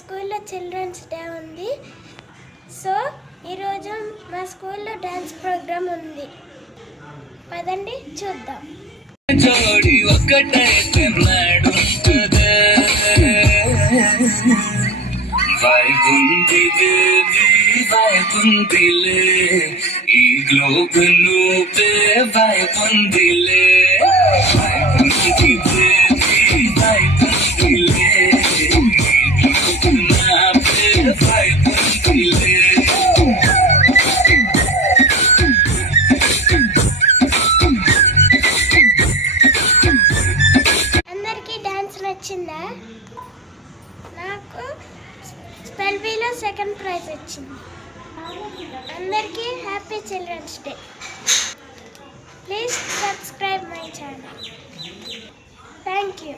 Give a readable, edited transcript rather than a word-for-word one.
స్కూల్లో children's day ఉంది. So ఈరోజు మా స్కూల్లో డాన్స్ ప్రోగ్రామ్ ఉంది. పదండి చూద్దాం. ఈ గ్లోబ్ నువ్వే వైపుందిలే అందరికీ డాన్స్ నచ్చిందా? నాకు స్పెల్ బీలో సెకండ్ ప్రైజ్ వచ్చింది. అందరికీ happy children's day. Please subscribe my channel. Thank you.